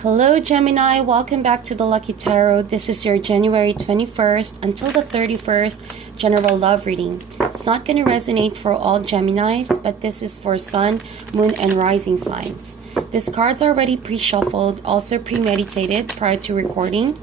Hello Gemini, welcome back to the Lucky Tarot. This is your January 21st until the 31st general love reading. It's not going to resonate for all Geminis, but this is for Sun, Moon, and Rising signs. These cards are already pre-shuffled, also premeditated prior to recording.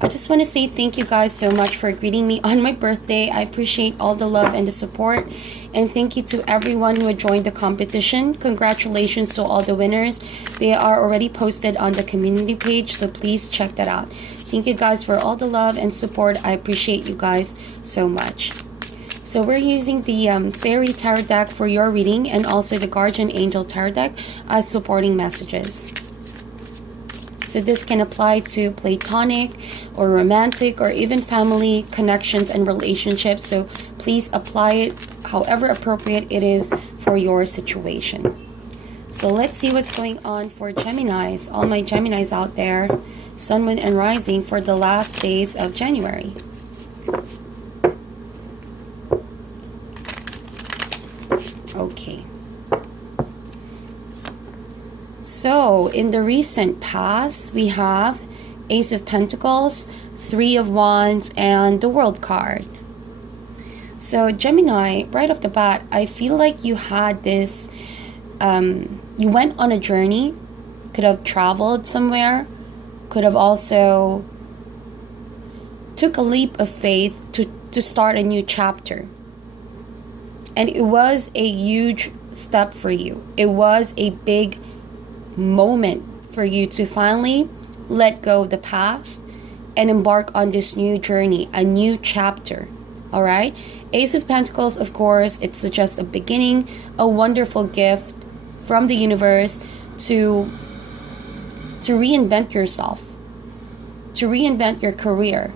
I just want to say thank you guys so much for greeting me on my birthday. I appreciate all the love and the support. And thank you to everyone who had joined the competition. Congratulations to all the winners. They are already posted on the community page, so please check that out. Thank you guys for all the love and support. I appreciate you guys so much. So we're using the Fairy Tarot deck for your reading and also the Guardian Angel Tarot deck as supporting messages. So this can apply to platonic or romantic or even family connections and relationships. So please apply it however appropriate it is for your situation. So let's see what's going on for Geminis. All my Geminis out there, Sun, Moon, and Rising for the last days of January. Okay. So, in the recent past, we have Ace of Pentacles, Three of Wands, and the World card. So, Gemini, right off the bat, I feel like you had this, you went on a journey, could have traveled somewhere, could have also took a leap of faith to start a new chapter. And it was a huge step for you. It was a big moment for you to finally let go of the past and embark on this new journey, a new chapter. All right, Ace of Pentacles, of course, it suggests a beginning, a wonderful gift from the universe to reinvent yourself, to reinvent your career,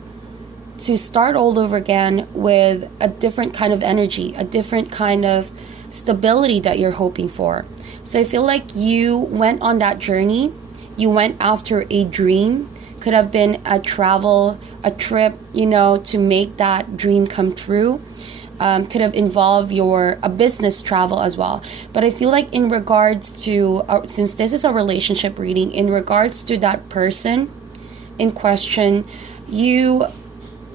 to start all over again with a different kind of energy, a different kind of stability that you're hoping for. So I feel like you went on that journey. You went after a dream. Could have been a travel, a trip, you know, to make that dream come true. Could have involved a business travel as well. But I feel like in regards to, since this is a relationship reading, in regards to that person in question, you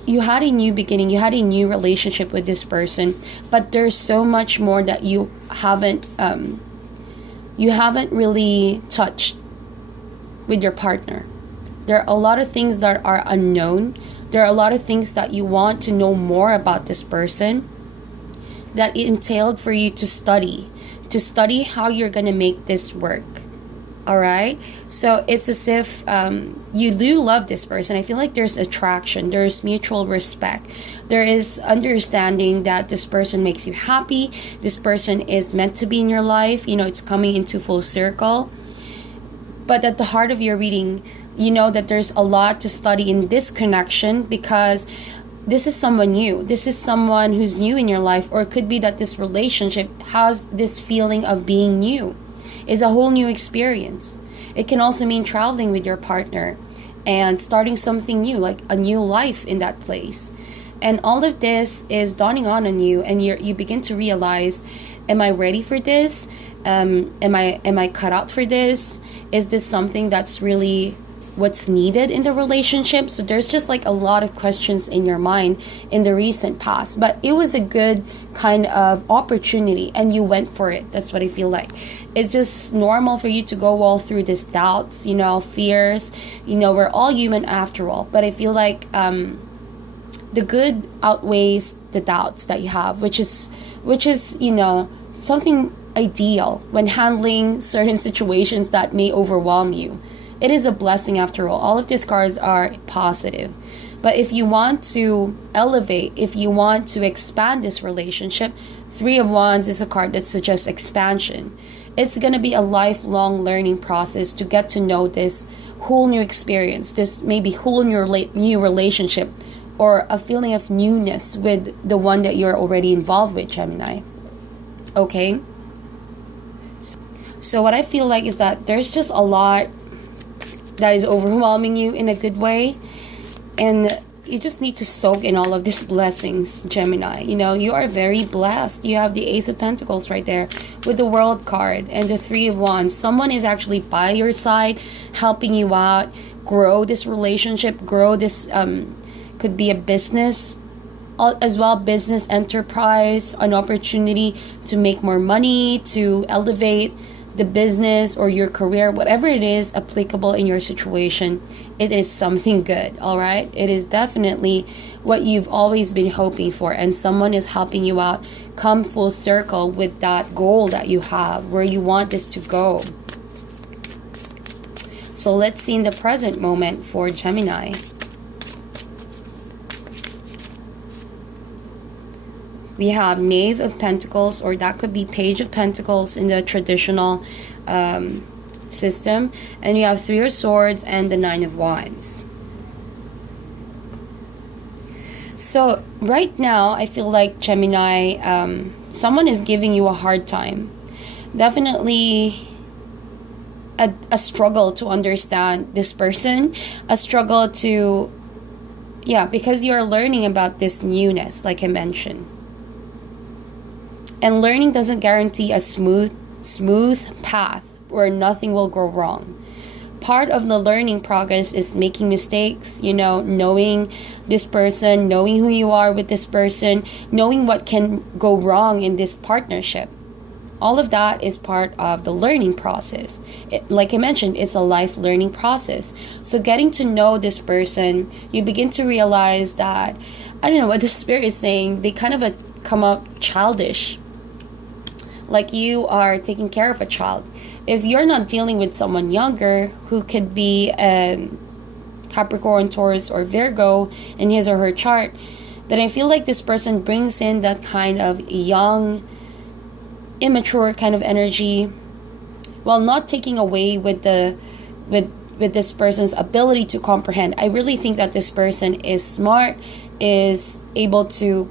had a new beginning, you had a new relationship with this person, but there's so much more that you haven't really touched with your partner. There are a lot of things that are unknown. There are a lot of things that you want to know more about this person, that it entailed for you to study how you're going to make this work. All right, so it's as if you do love this person. I feel like there's attraction, there's mutual respect, there is understanding that this person makes you happy, this person is meant to be in your life, you know, it's coming into full circle. But at the heart of your reading, you know that there's a lot to study in this connection, because this is someone new, this is someone who's new in your life, or it could be that this relationship has this feeling of being new. Is a whole new experience. It can also mean traveling with your partner and starting something new, like a new life in that place. And all of this is dawning on you, and you begin to realize, am I ready for this? Am I cut out for this? Is this something that's really what's needed in the relationship? So there's just like a lot of questions in your mind in the recent past, but it was a good kind of opportunity and you went for it. That's what I feel like. It's just normal for you to go all through these doubts, you know, fears, you know, we're all human after all. But I feel like the good outweighs the doubts that you have, which is, you know, something ideal when handling certain situations that may overwhelm you. It is a blessing after all. All of these cards are positive. But if you want to elevate, if you want to expand this relationship, Three of Wands is a card that suggests expansion. It's going to be a lifelong learning process to get to know this whole new experience, this maybe whole new relationship, or a feeling of newness with the one that you're already involved with, Gemini. Okay? So what I feel like is that there's just a lot that is overwhelming you in a good way, and you just need to soak in all of these blessings, Gemini. You know, you are very blessed. You have the Ace of Pentacles right there with the World card and the Three of Wands. Someone is actually by your side, helping you out, grow this relationship, grow this, could be a business as well, business enterprise, an opportunity to make more money, to elevate the business or your career, whatever it is applicable in your situation. It is something good, all right? It is definitely what you've always been hoping for, and someone is helping you out come full circle with that goal that you have, where you want this to go. So let's see in the present moment for Gemini. We have Knave of Pentacles, or that could be Page of Pentacles in the traditional system. And you have Three of Swords and the Nine of Wands. So right now, I feel like Gemini, someone is giving you a hard time. Definitely a struggle to understand this person. A struggle to, yeah, because you're learning about this newness, like I mentioned. And learning doesn't guarantee a smooth path where nothing will go wrong. Part of the learning progress is making mistakes, you know, knowing this person, knowing who you are with this person, knowing what can go wrong in this partnership. All of that is part of the learning process. Like I mentioned, it's a life learning process. So getting to know this person, you begin to realize that, I don't know what the spirit is saying, they kind of come up childish. Like you are taking care of a child. If you're not dealing with someone younger who could be Capricorn, Taurus, or Virgo in his or her chart, then I feel like this person brings in that kind of young, immature kind of energy, while not taking away with this person's ability to comprehend. I really think that this person is smart, is able to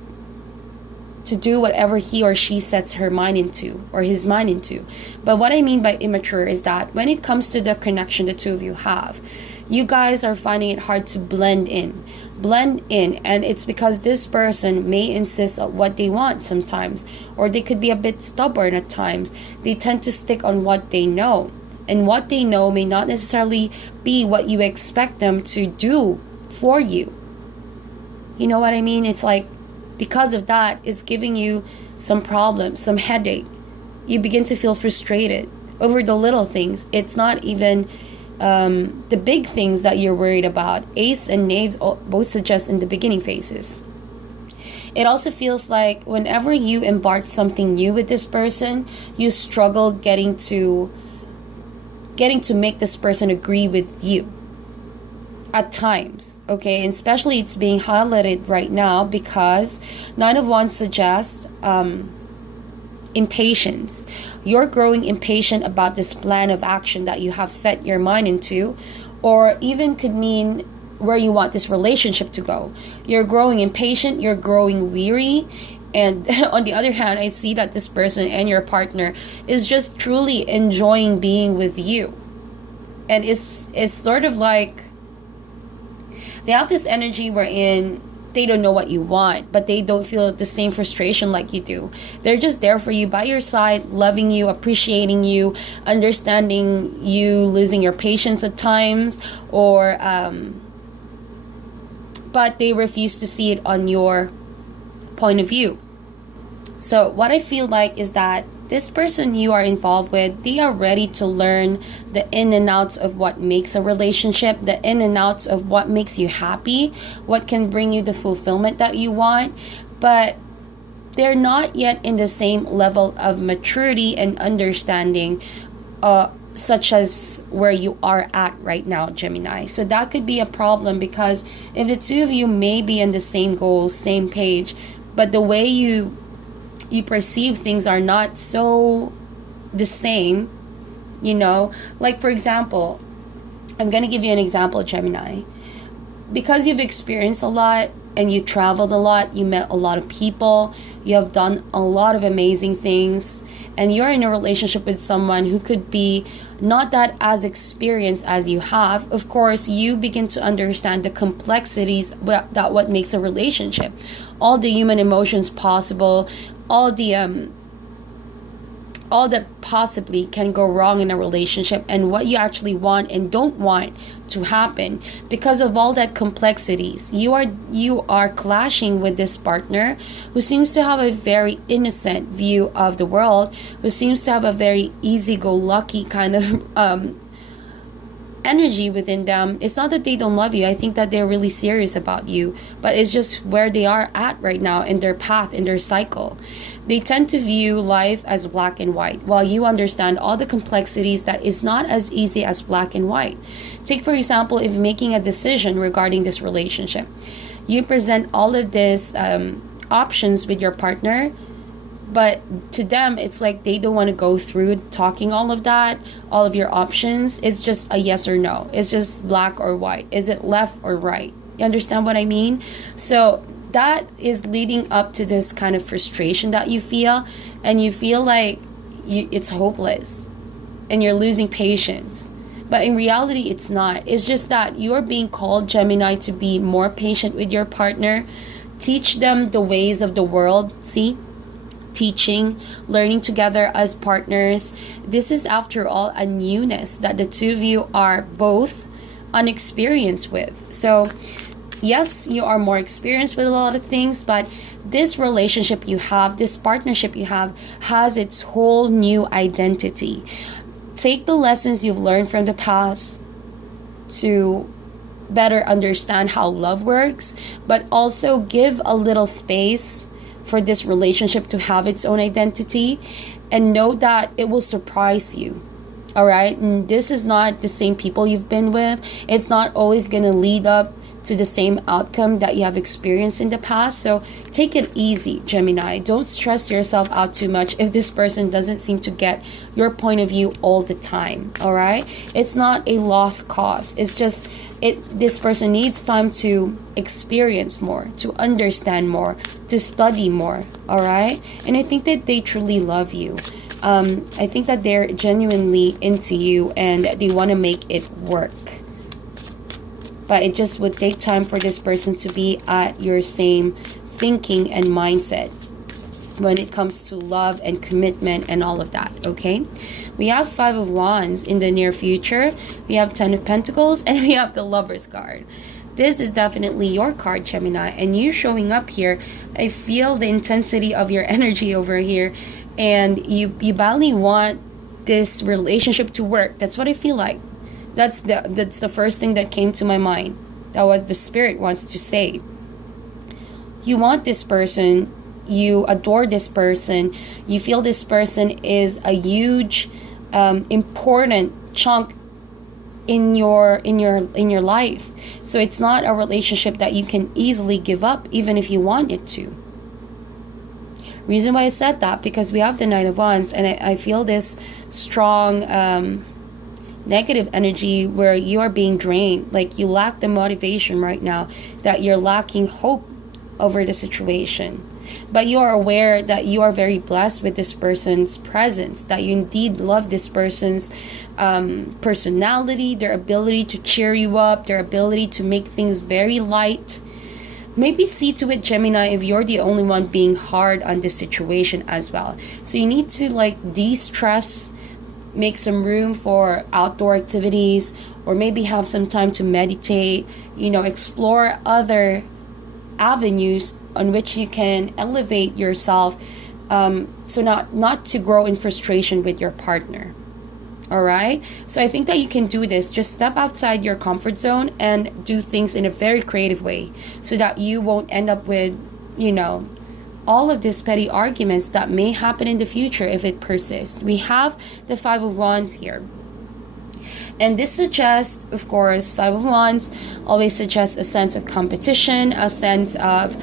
do whatever he or she sets her mind into, or his mind into. But what I mean by immature is that when it comes to the connection the two of you have, you guys are finding it hard to blend in. And it's because this person may insist on what they want sometimes, or they could be a bit stubborn at times. They tend to stick on what they know, and what they know may not necessarily be what you expect them to do for you. You know what I mean? It's like, because of that, it's giving you some problems, some headache. You begin to feel frustrated over the little things. It's not even the big things that you're worried about. Ace and Knaves both suggest in the beginning phases. It also feels like whenever you embark something new with this person, you struggle getting to make this person agree with you. At times, okay, and especially it's being highlighted right now because Nine of Wands suggests impatience. You're growing impatient about this plan of action that you have set your mind into, or even could mean where you want this relationship to go. You're growing impatient, you're growing weary, and on the other hand, I see that this person and your partner is just truly enjoying being with you. And it's sort of like they have this energy wherein they don't know what you want, but they don't feel the same frustration like you do. They're just there for you, by your side, loving you, appreciating you, understanding you, losing your patience at times, or but they refuse to see it on your point of view. So what I feel like is that this person you are involved with, they are ready to learn the in and outs of what makes a relationship, the in and outs of what makes you happy, what can bring you the fulfillment that you want, but they're not yet in the same level of maturity and understanding such as where you are at right now, Gemini. So that could be a problem, because if the two of you may be in the same goal, same page, but the way you perceive things are not so the same, you know. Like, for example, I'm going to give you an example, Gemini. Because you've experienced a lot and you traveled a lot, you met a lot of people, you have done a lot of amazing things, and you're in a relationship with someone who could be not that as experienced as you have. Of course, you begin to understand the complexities that what makes a relationship, all the human emotions possible, all that possibly can go wrong in a relationship, and what you actually want and don't want to happen. Because of all that complexities, you are clashing with this partner who seems to have a very innocent view of the world, who seems to have a very easy-go-lucky kind of energy within them. It's not that they don't love you. I think that they're really serious about you, but it's just where they are at right now in their path, in their cycle. They tend to view life as black and white, while you understand all the complexities that is not as easy as black and white. Take, for example, if making a decision regarding this relationship, you present all of these options with your partner, but to them, it's like they don't want to go through talking all of that, all of your options. It's just a yes or no. It's just black or white. Is it left or right? You understand what I mean? So that is leading up to this kind of frustration that you feel, and you feel like it's hopeless and you're losing patience. But in reality, it's not. It's just that you're being called, Gemini, to be more patient with your partner. Teach them the ways of the world. See? Teaching, learning together as partners. This is, after all, a newness that the two of you are both unexperienced with. So yes, you are more experienced with a lot of things, but this relationship you have, this partnership you have, has its whole new identity. Take the lessons you've learned from the past to better understand how love works, but also give a little space for this relationship to have its own identity, and know that it will surprise you. All right, and this is not the same people you've been with. It's not always going to lead up to the same outcome that you have experienced in the past. So take it easy, Gemini. Don't stress yourself out too much if this person doesn't seem to get your point of view all the time. All right, it's not a lost cause. It's just this person needs time to experience more, to understand more, to study more. All right, and I think that they truly love you. I think that they're genuinely into you and they want to make it work. But it just would take time for this person to be at your same thinking and mindset when it comes to love and commitment and all of that, okay? We have 5 of Wands in the near future. We have 10 of Pentacles, and we have the Lover's card. This is definitely your card, Gemini, and you showing up here. I feel the intensity of your energy over here, and you badly want this relationship to work. That's what I feel like. That's the first thing that came to my mind. That what the spirit wants to say. You want this person, you adore this person, you feel this person is a huge important chunk in your life. So it's not a relationship that you can easily give up, even if you wanted to. Reason why I said that, because we have the Knight of Wands, and I feel this strong negative energy where you are being drained. Like you lack the motivation right now, that you're lacking hope over the situation. But you are aware that you are very blessed with this person's presence, that you indeed love this person's personality, their ability to cheer you up, their ability to make things very light. Maybe see to it, Gemini, if you're the only one being hard on this situation as well. So you need to like de-stress, make some room for outdoor activities, or maybe have some time to meditate, explore other avenues on which you can elevate yourself, so not to grow in frustration with your partner. All right, so I think that you can do this. Just step outside your comfort zone and do things in a very creative way, so that you won't end up with all of these petty arguments that may happen in the future if it persists. We have the 5 of Wands here. And this suggests, of course, 5 of Wands always suggests a sense of competition, a sense of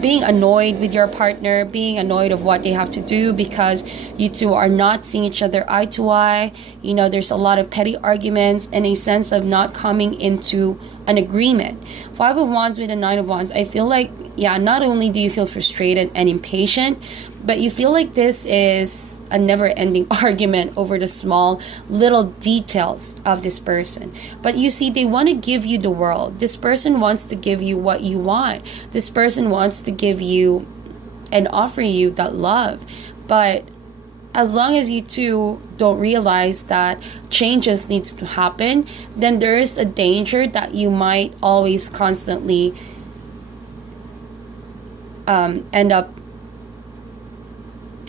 being annoyed with your partner, being annoyed of what they have to do because you two are not seeing each other eye to eye. There's a lot of petty arguments and a sense of not coming into an agreement. 5 of Wands with a 9 of Wands, I feel like yeah, not only do you feel frustrated and impatient, but you feel like this is a never-ending argument over the small little details of this person. But you see, they want to give you the world. This person wants to give you what you want. This person wants to give you and offer you that love. But as long as you two don't realize that changes needs to happen, then there is a danger that you might always constantly end up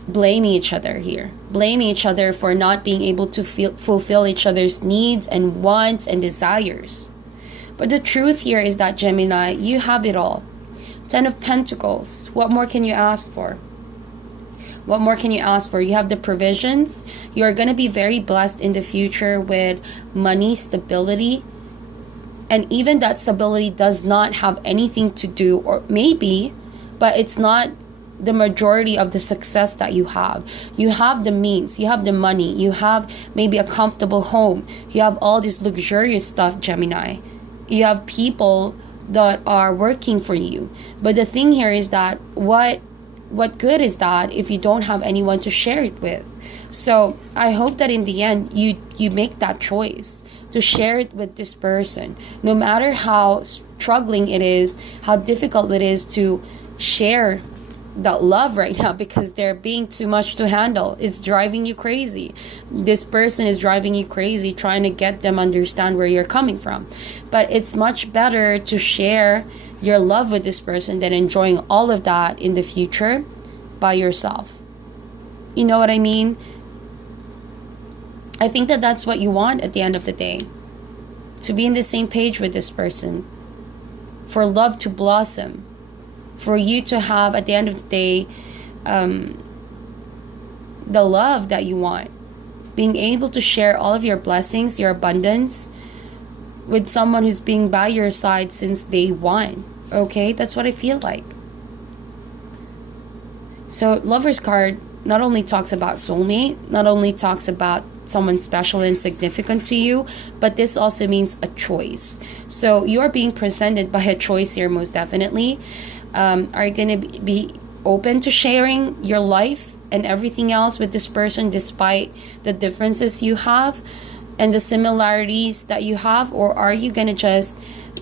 blaming each other here. Blaming each other for not being able to fulfill each other's needs and wants and desires. But the truth here is that, Gemini, you have it all. 10 of Pentacles. What more can you ask for? What more can you ask for? You have the provisions. You are going to be very blessed in the future with money, stability. And even that stability does not have anything to do, or maybe, but it's not the majority of the success that you have. You have the means, you have the money, you have maybe a comfortable home, you have all this luxurious stuff, Gemini. You have people that are working for you. But the thing here is that what good is that if you don't have anyone to share it with? So I hope that in the end you make that choice to share it with this person, no matter how struggling it is, how difficult it is to share that love right now, because they're being too much to handle. It's driving you crazy. This person is driving you crazy, trying to get them understand where you're coming from. But it's much better to share your love with this person than enjoying all of that in the future by yourself. You know what I mean? I think that that's what you want at the end of the day. To be in the same page with this person. For love to blossom. For you to have, at the end of the day, the love that you want. Being able to share all of your blessings, your abundance, with someone who's been by your side since day one. Okay? That's what I feel like. So, Lover's card not only talks about soulmate, not only talks about someone special and significant to you, but this also means a choice. So, you are being presented by a choice here, most definitely. Are you going to be open to sharing your life and everything else with this person despite the differences you have and the similarities that you have? Or are you going to just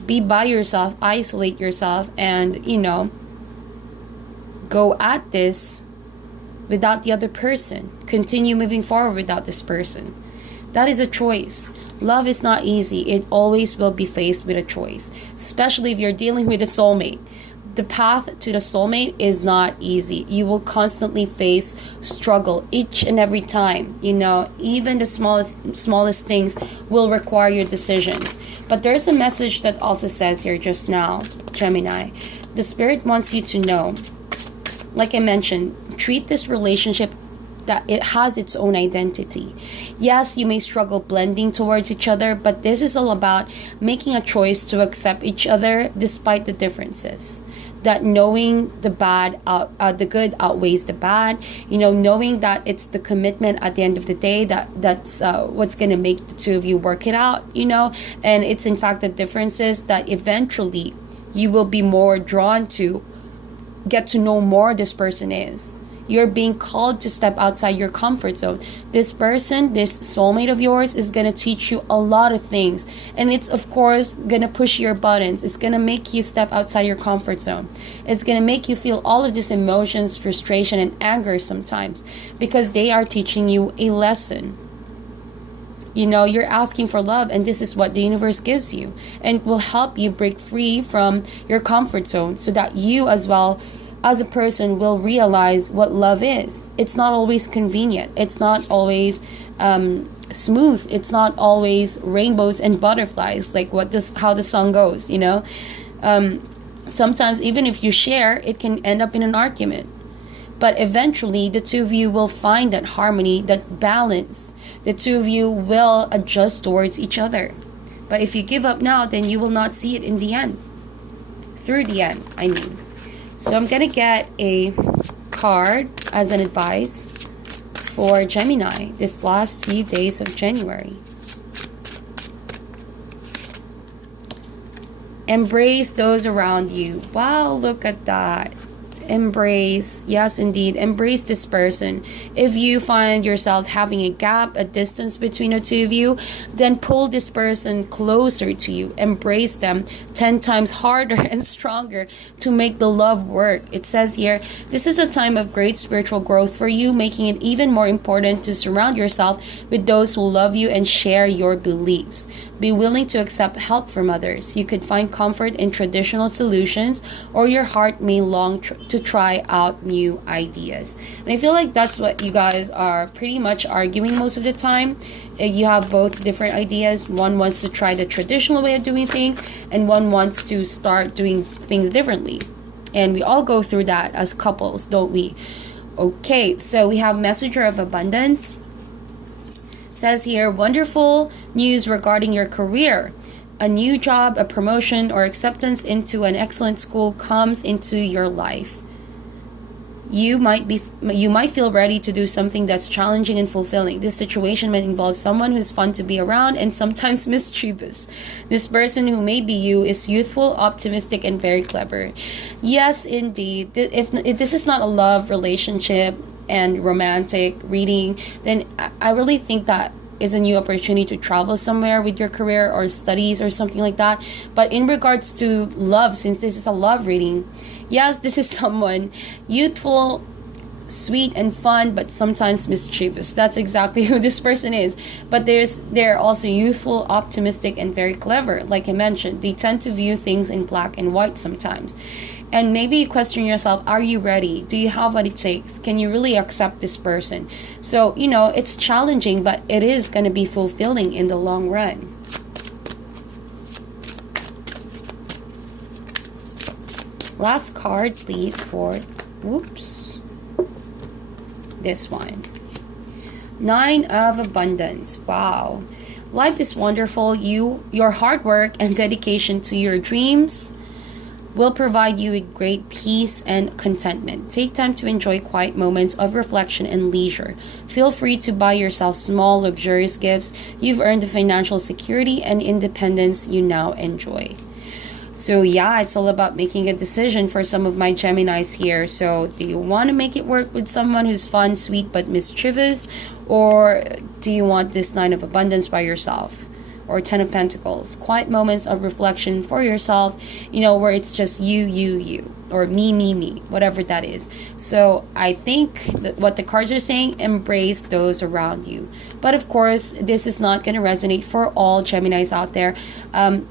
be by yourself, isolate yourself, and, you know, go at this without the other person? Continue moving forward without this person. That is a choice. Love is not easy. It always will be faced with a choice, especially if you're dealing with a soulmate. The path to the soulmate is not easy. You will constantly face struggle each and every time. You know, even the smallest things will require your decisions. But there's a message that also says here just now, Gemini. The Spirit wants you to know, like I mentioned, treat this relationship that it has its own identity. Yes, you may struggle blending towards each other, but this is all about making a choice to accept each other despite the differences. That knowing the good outweighs the bad. You know, knowing that it's the commitment at the end of the day that's what's gonna make the two of you work it out. You know, and it's in fact the differences that eventually you will be more drawn to get to know more this person is. You're being called to step outside your comfort zone. This person, this soulmate of yours, is going to teach you a lot of things. And it's, of course, going to push your buttons. It's going to make you step outside your comfort zone. It's going to make you feel all of these emotions, frustration, and anger sometimes. Because they are teaching you a lesson. You know, you're asking for love, and this is what the universe gives you. And will help you break free from your comfort zone so that you as well, as a person, will realize what love is. It's not always convenient. It's not always smooth. It's not always rainbows and butterflies, like how the song goes, you know. Sometimes even if you share, it can end up in an argument. But eventually, the two of you will find that harmony, that balance. The two of you will adjust towards each other. But if you give up now, then you will not see it in the end. Through the end, I mean. So I'm going to get a card as an advice for Gemini this last few days of January. Embrace those around you. Wow, look at that. Embrace, yes indeed, embrace this person. If you find yourselves having a gap, a distance between the two of you, then pull this person closer to you. Embrace them 10 times harder and stronger to make the love work. It says here, this is a time of great spiritual growth for you, making it even more important to surround yourself with those who love you and share your beliefs. Be willing to accept help from others. You could find comfort in traditional solutions, or your heart may long to try out new ideas. And I feel like that's what you guys are pretty much arguing most of the time. You have both different ideas. One wants to try the traditional way of doing things, and one wants to start doing things differently. And we all go through that as couples, don't we? Okay, so we have Messenger of Abundance. Says here, wonderful news regarding your career. A new job, a promotion, or acceptance into an excellent school comes into your life. You might feel ready to do something that's challenging and fulfilling. This situation might involve someone who's fun to be around and sometimes mischievous. This person, who may be you, is youthful, optimistic, and very clever. Yes, indeed. If this is not a love relationship and romantic reading, then I really think that is a new opportunity to travel somewhere with your career or studies or something like that. But in regards to love, since this is a love reading, yes, this is someone youthful, sweet, and fun, but sometimes mischievous. That's exactly who this person is. But they're also youthful, optimistic, and very clever. Like I mentioned, they tend to view things in black and white sometimes. And maybe you question yourself, are you ready? Do you have what it takes? Can you really accept this person? So, it's challenging, but it is going to be fulfilling in the long run. Last card, please, for, this one. 9 of Abundance. Wow. Life is wonderful. Your hard work and dedication to your dreams will provide you with great peace and contentment. Take time to enjoy quiet moments of reflection and leisure. Feel free to buy yourself small, luxurious gifts. You've earned the financial security and independence you now enjoy. So yeah, it's all about making a decision for some of my Geminis here. So do you want to make it work with someone who's fun, sweet, but mischievous? Or do you want this 9 of Abundance by yourself? Or 10 of Pentacles, quiet moments of reflection for yourself, where it's just you, or me, whatever that is. So I think that what the cards are saying, embrace those around you. But of course, this is not going to resonate for all Geminis out there.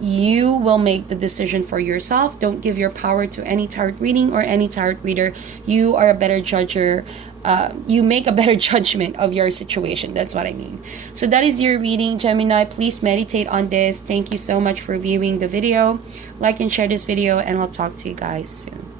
You will make the decision for yourself. Don't give your power to any tarot reading or any tarot reader. You are a better judger. You make a better judgment of your situation. That's what I mean. So that is your reading, Gemini. Please meditate on this. Thank you so much for viewing the video. Like and share this video, and I'll talk to you guys soon.